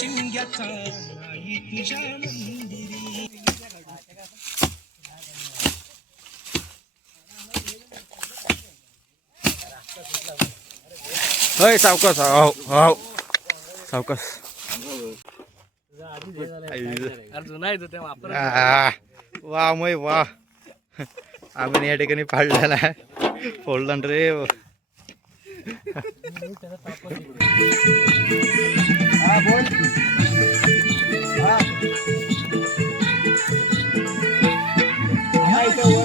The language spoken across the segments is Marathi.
शिमग्याचा नाही तुझ्या मंदिरी. होय सावकाश. हो हो सावकाश. वा मय वा. आम्ही या ठिकाणी पाडलेला आहे फोल्डन रे.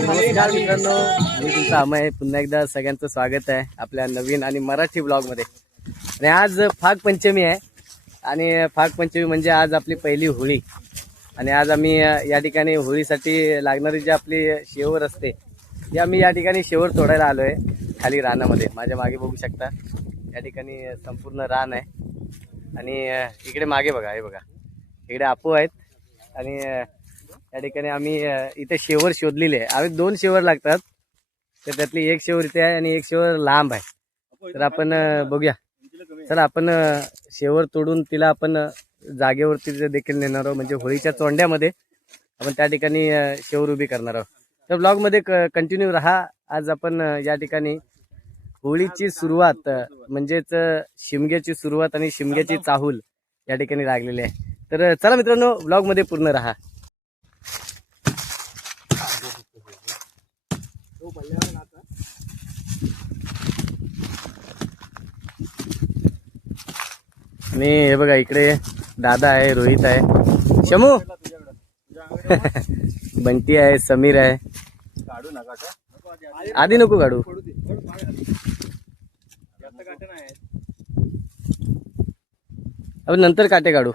नमस्कार मित्रांनो, मी तुमचा अमय. पुन्हा एकदा सगळ्यांचं स्वागत आहे आपल्या नवीन आणि मराठी ब्लॉगमध्ये. आणि आज फाग पंचमी आहे आणि फाग पंचमी म्हणजे आज आपली पहिली होळी. आणि आज आम्ही या ठिकाणी होळीसाठी लागणारी जी आपली शेवर असते ती आम्ही या ठिकाणी शेवर तोडायला आलो आहे खाली रानामध्ये. माझ्या मागे बघू शकता या ठिकाणी संपूर्ण रान आहे. आणि इकडे मागे बघा, हे बघा इकडे आपू आहेत. आणि या ठिकाणी आम्ही इथे शेवर शोधलेली आहे. आम्ही 2 शेवर लागतात, तर त्यातली एक शेवर इथे आहे आणि एक शेवर लांब आहे. तर आपण बघूया, चला आपण शेवर तोडून तिला आपण जागेवरती देखील नेणार आहोत. म्हणजे होळीच्या चोंड्यामध्ये आपण त्या ठिकाणी शेवर उभी करणार आहोत. तर ब्लॉगमध्ये कंटिन्यू राहा. आज आपण या ठिकाणी होळीची सुरुवात म्हणजेच शिमग्याची सुरुवात आणि शिमग्याची चाहूल या ठिकाणी लागलेली आहे. तर चला मित्रांनो, ब्लॉगमध्ये पूर्ण राहा. आणि हे बघा इकडे दादा आहे, रोहित आहे, शमू बंटी आहे, समीर आहे. आधी नको काढू, अब नंतर काटे काढू.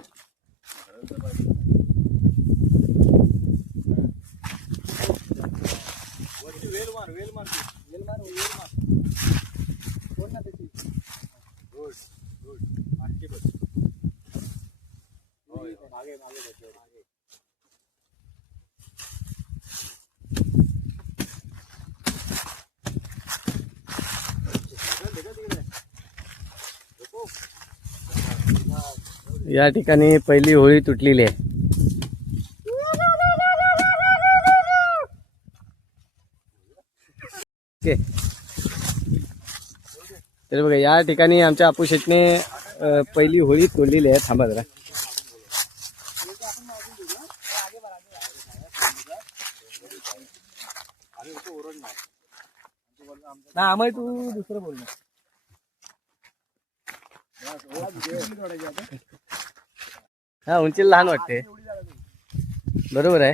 या ठिकाणी पहिली होळी तुटलेली आहे. ओके, तर बघा या ठिकाणी आमच्या आपू शेटने पहिली होळी तोडलेली आहे. थांबा जरा. ना आम्ही तू दुसरं बोल. हा, उंचीला लहान वाटते, बरोबर आहे.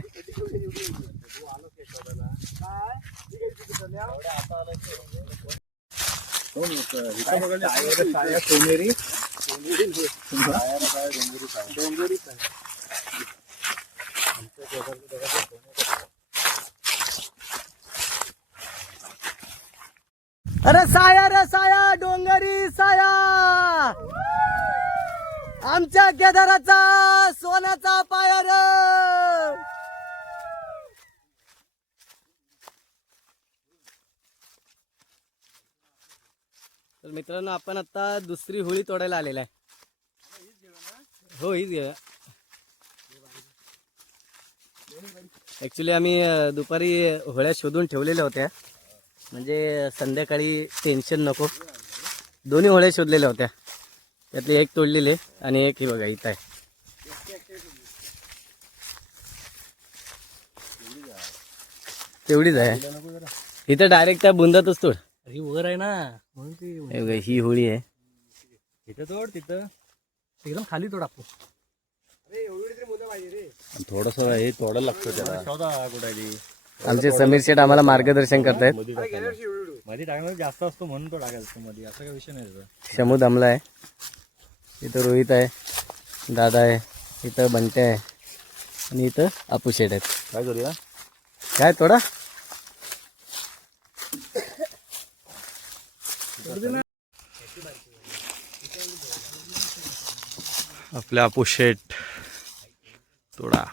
अरे साया रे साया, डोंगरी साया, आमच्या केदाराचा सोन्याचा पाया रे. तर मित्रांनो, आपण आता दुसरी होळी तोडायला आलेला आहे. हो, हीच घे. ऍक्च्युली आम्ही दुपारी होळ्या शोधून ठेवलेल्या होत्या, म्हणजे संध्याकाळी टेन्शन नको. दोन्ही होळ्या शोधलेल्या होत्या, त्यातली एक तोडलेली आणि एक ही बघा इथं आहे. तेवढीच आहे इथं, डायरेक्ट त्या बुंदातच तोड. ही वर आहे ना म्हणून ती ही होळी आहे. तिथं तोड, तिथं एकदम खाली तोड. आपण थोडस हे तोडायला लागतं त्याला. शोधा कुठे. आमचे समीर शेठ आम्हाला मार्गदर्शन करतायत. मध्ये टाकण्यात जास्त असतो म्हणून तो टाकायचा मध्ये, असा काही विषय नाही. शमू दमला आहे, इथं रोहित आहे, दादा आहे, इथं बंटे आहे आणि इथं आपू शेठ आहेत. काय करूया, काय थोडा आपल्या आपू शेट थोडा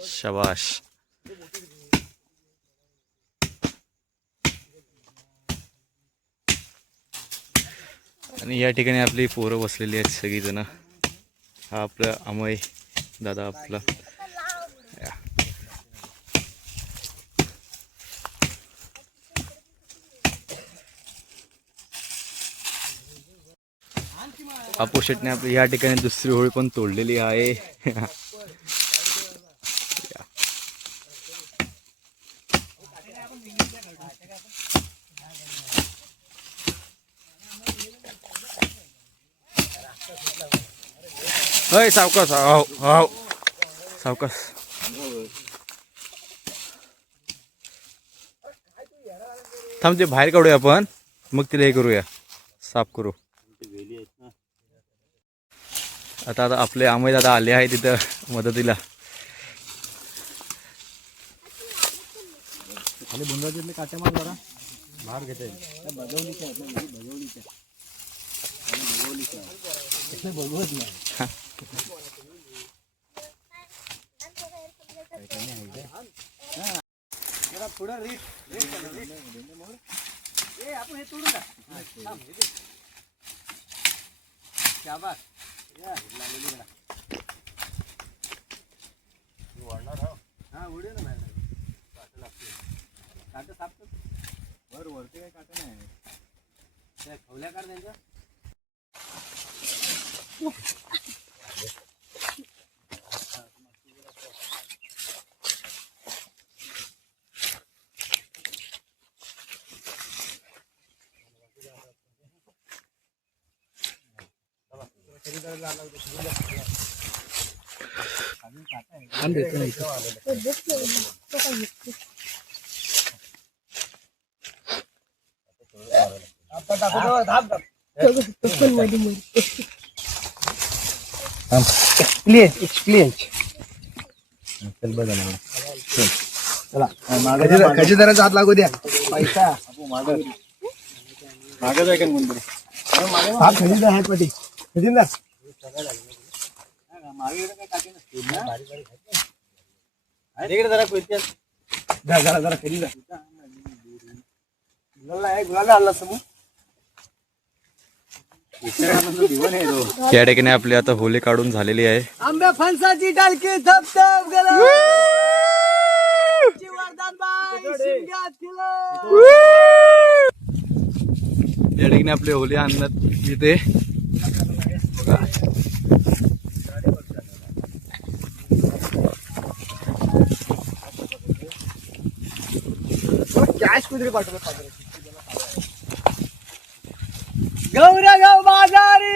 शबाश. आणि या ठिकाणी आपली पोरं बसलेली आहेत सगळीजण. हा आपलं अमय दादा आपला अप्पू शेटने आपली या ठिकाणी दुसरी होळी पण तोडलेली आहे. होय सावकाश, हो हो सावकाश. थांब ते बाहेर काढूया आपण, मग तिला हे करूया, साफ करू. आता आपले अमय दादा आले आहे तिथं मदतीला. खाली बुंदाचे काटे मार जरा बाहेर घेता येईल. बघवत नाही. वरती काही काटा नाही खवल्या काढ त्यांच्या. कधी जरा हात लागू द्या. पैसा मागच आहे का कोणतरी हा खजिनदार आहे पाठी. खजिनदार जरा क्वेश्चन जरा जरा खजिनदार गुलाला आणला समूह. दिवण आहे तो. या ठिकाणी आपली आता होळी काढून झालेली आहे. आंब्या फणसाची डालकी धबधब गेला. या ठिकाणी आपली होळी आणण्यात येते. कॅश कुठे पाठवत गौरगाव बाजारी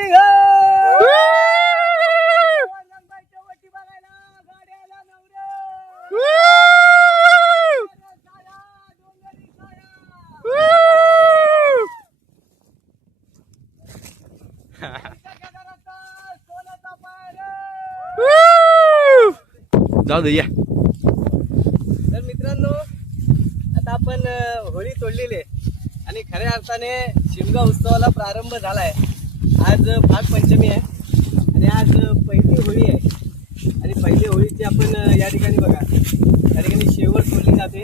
जाऊ दे या. तर मित्रांनो, आता आपण होळी तोडलेली आहे आणि खऱ्या अर्थाने शिमगा उत्सवाला प्रारंभ झालाय. आज भागपंचमी आहे आणि आज पहिली होळी आहे. आणि पहिली होळीची आपण या ठिकाणी बघा, या ठिकाणी शेवट तोडली जाते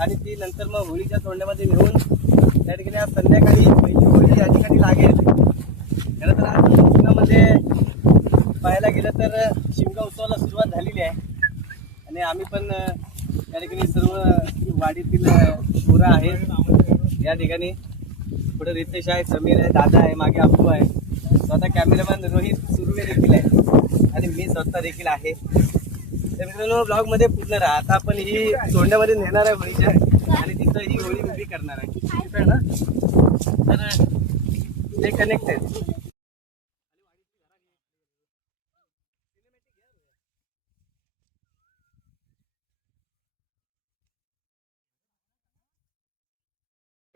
आणि ती नंतर मग होळीच्या तोंडामध्ये नेऊन या ठिकाणी आज संध्याकाळी पहिली होळी या ठिकाणी लागेल. खरं तर आज कोकणामध्ये पाहायला गेलं तर शिमगा उत्सवाला सुरुवात झालेली आहे आणि आम्ही पण या ठिकाणी सर्व वाडीतील पोरं आहेत. या ठिकाणी पुढे रितेश आहे, समीर आहे, दादा आहे, मागे अप्पू आहे, स्वतः कॅमेरामॅन रोहित सुर्वे देखील आहे आणि मी स्वतः देखील आहे. तर मित्रांनो, ब्लॉगमध्ये पूर्ण राहा. आता आपण ही तोंड्यामध्ये नेणार आहे होळीच्या आणि तिथं ही होळी उभी करणार आहे ना. तर ते कनेक्ट आहेत.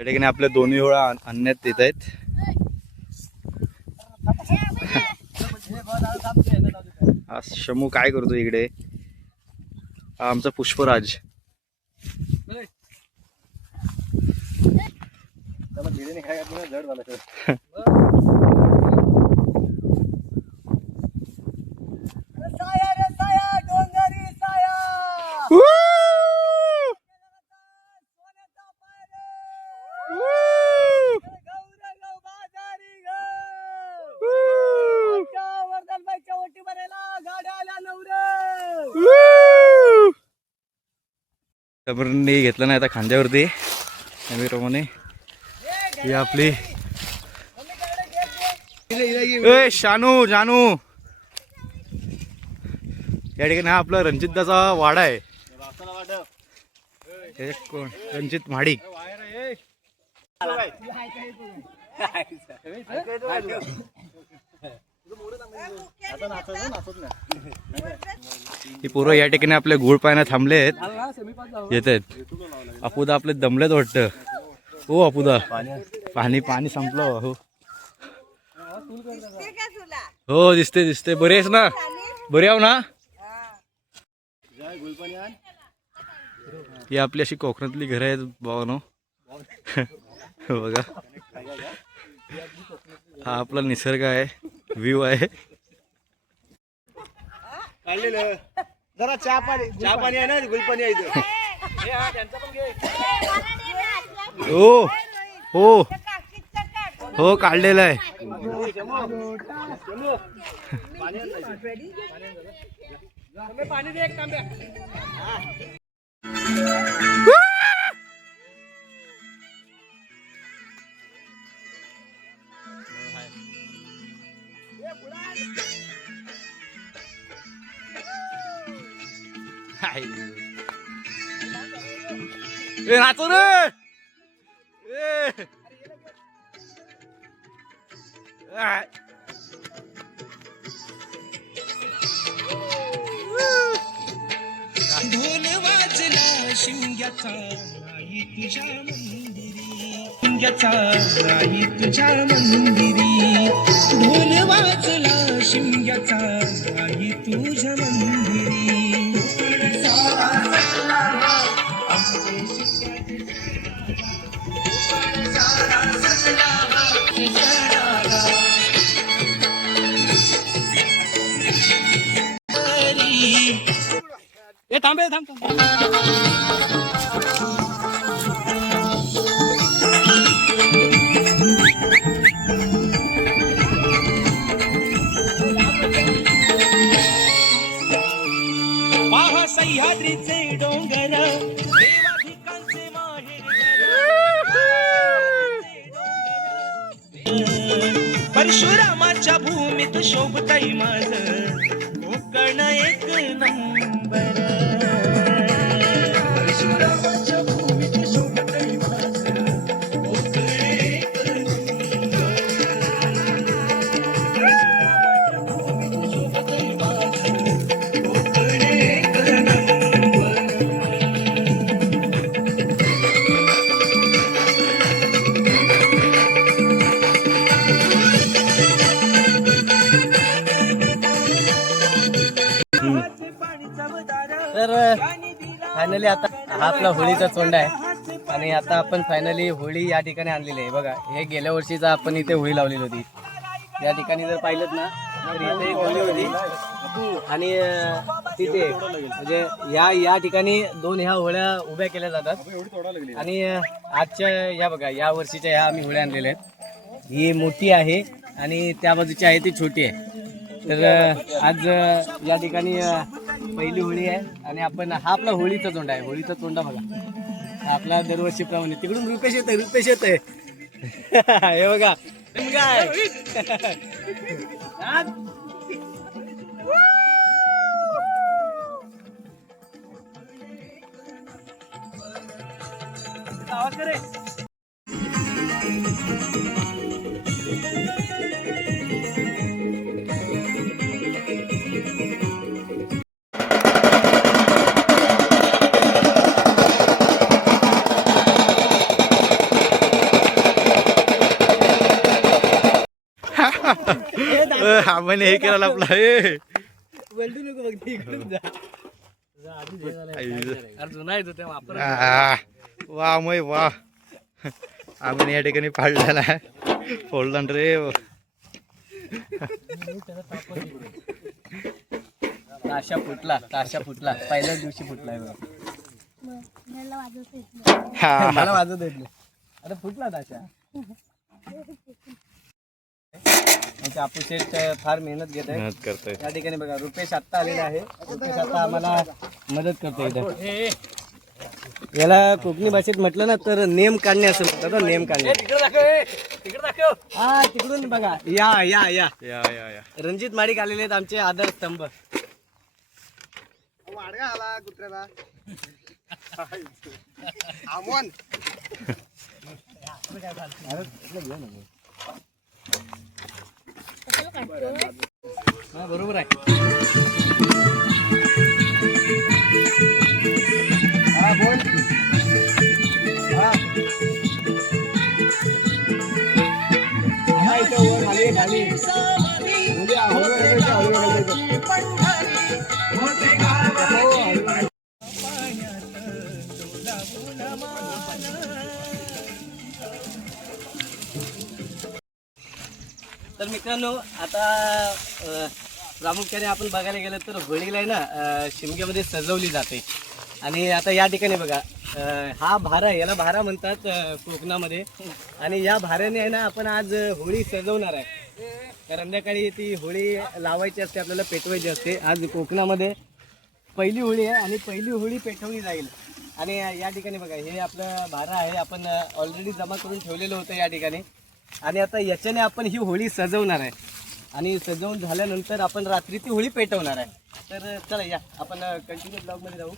या ठिकाणी आपल्या दोन्ही होळा आणण्यात येत आहेत. हा शमू काय करतो इकडे? हा आमचा पुष्पराज. जड झालं टबरनी घेतलं नाही आता खांद्यावरती नेहमीप्रमाणे ही आपली ए शानू जानू या ठिकाणी हा आपला रणजितदाचा वाडा आहे. हे कोण रणजित महाडिक. ही पोरं या ठिकाणी आपले गुळ पायना थांबले आहेत येत आहेत. अपुदा आपले दमलेत वाटतं. हो अपुदा पाणी पाणी संपलं. हो हो दिसते दिसते. बरे आहेस ना? बरे आहो ना? ही आपली अशी कोकणातली घरं आहेत भावानो. बघा हा आपला निसर्ग आहे व्ह्यू आहे. जरा चहा पाणी आहे ना गुलपाणी आहे इथं. हो हो हो काढलेलं आहे. पाणी दे एक तांब्या. ए नाचो रे. ए ढोल वाजला शिमग्याचा आई तुझ्या मंदिरी. शिमग्याचा आई तुझ्या मंदिरी. ढोल वाजला शिमग्याचा आई तुझ्या मंदिरी. ए थांबे थांब. पाहा सह्याद्रीचे डोंगर देवाधिकांचे माहेर. परशुरामाच्या भूमीत शोभताई माझ कोकण एक नंबर. परशुरामाच्या भूमीत शोभताई माझ कोकण एक तर फायनली आता हा आपला होळीचा चोंडा आहे आणि आता आपण फायनली होळी या ठिकाणी आणलेली आहे. बघा हे गेल्या वर्षीचा आपण इथे होळी लावलेली होती. या ठिकाणी जर पाहिलं ना तर इथे एक होळी होती आणि तिथे म्हणजे या ठिकाणी 2 ह्या होळ्या उभ्या केल्या जातात आणि आजच्या ह्या बघा या वर्षीच्या ह्या आम्ही होळ्या आणलेल्या आहेत. ही मोठी आहे आणि त्या बाजूची आहे ती छोटी आहे. तर आज या ठिकाणी पहिली होळी आहे आणि आपण हा आपला होळीचा चोंडा आहे. होळीचा चोंडा बघा आपला दरवर्षीप्रमाणे. तिकडून रुपेश येते हे बघा काय आवाज करे. आम्ही हे केलं आपला हे बोलतो नको बघ इकडून जा. जुना आहे तो तेव्हा आपण वा मय वा. आम्ही या ठिकाणी पाडलेला आहे फोल्डन रे. ताशा फुटला पहिल्याच दिवशी फुटलाय बघा. मला वाजत येत नाही. आता फुटला ताशा. आपू शेठ फार मेहनत घेत आहे या ठिकाणी. बघा रुपेश आत्ता आलेला आहे. रुपेश आता आम्हाला मदत करतो इथे. याला कोकणी भाषेत म्हटलं ना तर नेम काढणे असं म्हणतात हं, नेम काढणे. हा तिकडून बघा या या या या या या रणजित माडिक आलेले आहेत आमचे आदर स्तंभ. हा बरोबर आहे. हा बोल. हा. हा, इथं वर खाली खाली. मुली हळूहळू तर मित्रांनो आता प्रामुख्याने आपण बघायला गेलं तर होळीला आहे ना शिमग्यामध्ये सजवली जाते. आणि आता या ठिकाणी बघा हा भारा, याला भारा म्हणतात कोकणामध्ये. आणि या भाऱ्याने आहे ना आपण आज होळी सजवणार आहे. तर संध्याकाळी ती होळी लावायची असते, आपल्याला पेटवायची असते. आज कोकणामध्ये पहिली होळी आहे आणि पहिली होळी पेटवली जाईल. आणि या ठिकाणी बघा हे आपलं भारा आहे, आपण ऑलरेडी जमा करून ठेवलेलं होतं या ठिकाणी. आणि आता याच्याने आपण ही होळी सजवणार आहे आणि सजवून झाल्यानंतर आपण रात्री ती होळी पेटवणार आहे. तर चला या आपण कंटिन्यू ब्लॉगमध्ये राहू.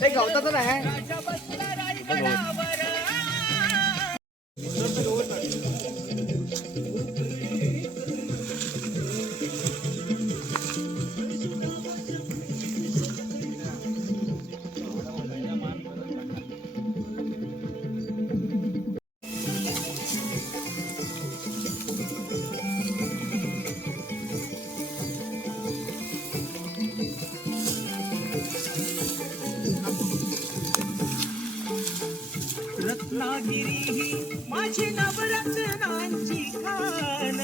ते गवताचं नाही रत्नागिरी ही माझी नवरत्नांची खान,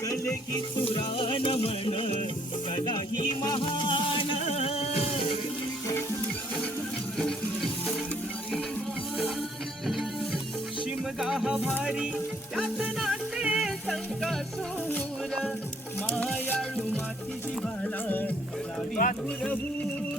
कलकी पुराण मन कला ही महान. शिमगा हा भारी त्यात नाते संकासूर, मायाळू माती जीवाला लावी